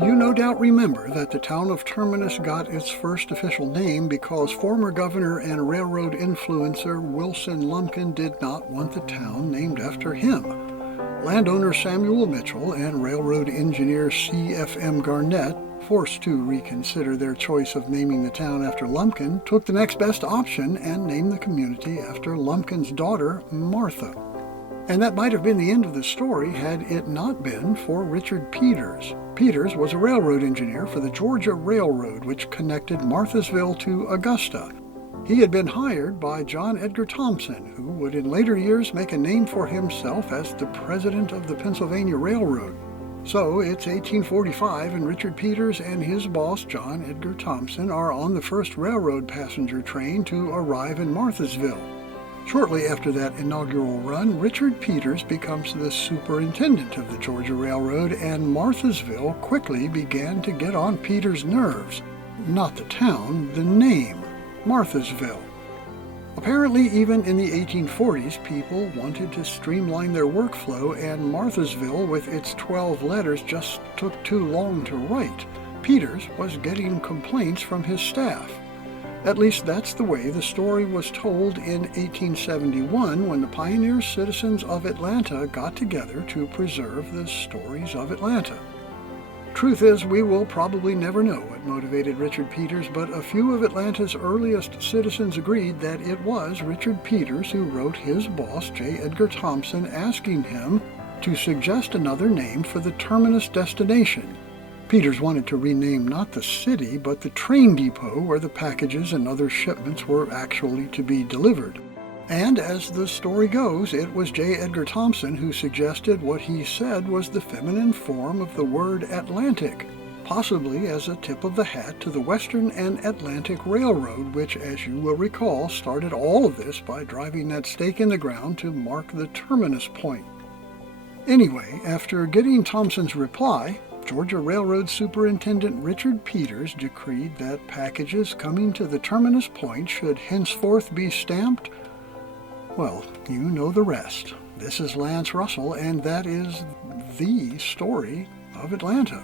You no doubt remember that the town of Terminus got its first official name because former governor and railroad influencer Wilson Lumpkin did not want the town named after him. Landowner Samuel Mitchell and railroad engineer C.F.M. Garnett, forced to reconsider their choice of naming the town after Lumpkin, took the next best option and named the community after Lumpkin's daughter, Martha. And that might have been the end of the story had it not been for Richard Peters. Peters was a railroad engineer for the Georgia Railroad, which connected Marthasville to Augusta. He had been hired by John Edgar Thompson, who would in later years make a name for himself as the president of the Pennsylvania Railroad. So it's 1845, and Richard Peters and his boss, John Edgar Thompson, are on the first railroad passenger train to arrive in Marthasville. Shortly after that inaugural run, Richard Peters becomes the superintendent of the Georgia Railroad, and Marthasville quickly began to get on Peters' nerves. Not the town, the name, Marthasville. Apparently, even in the 1840s, people wanted to streamline their workflow, and Marthasville, with its 12 letters, just took too long to write. Peters was getting complaints from his staff. At least that's the way the story was told in 1871 when the pioneer citizens of Atlanta got together to preserve the stories of Atlanta. Truth is, we will probably never know what motivated Richard Peters, but a few of Atlanta's earliest citizens agreed that it was Richard Peters who wrote his boss, J. Edgar Thompson, asking him to suggest another name for the terminus destination. Peters wanted to rename not the city, but the train depot where the packages and other shipments were actually to be delivered. And as the story goes, it was J. Edgar Thompson who suggested what he said was the feminine form of the word Atlantic, possibly as a tip of the hat to the Western and Atlantic Railroad, which, as you will recall, started all of this by driving that stake in the ground to mark the terminus point. Anyway, after getting Thompson's reply, Georgia Railroad Superintendent Richard Peters decreed that packages coming to the terminus point should henceforth be stamped. Well, you know the rest. This is Lance Russell, and that is the story of Atlanta.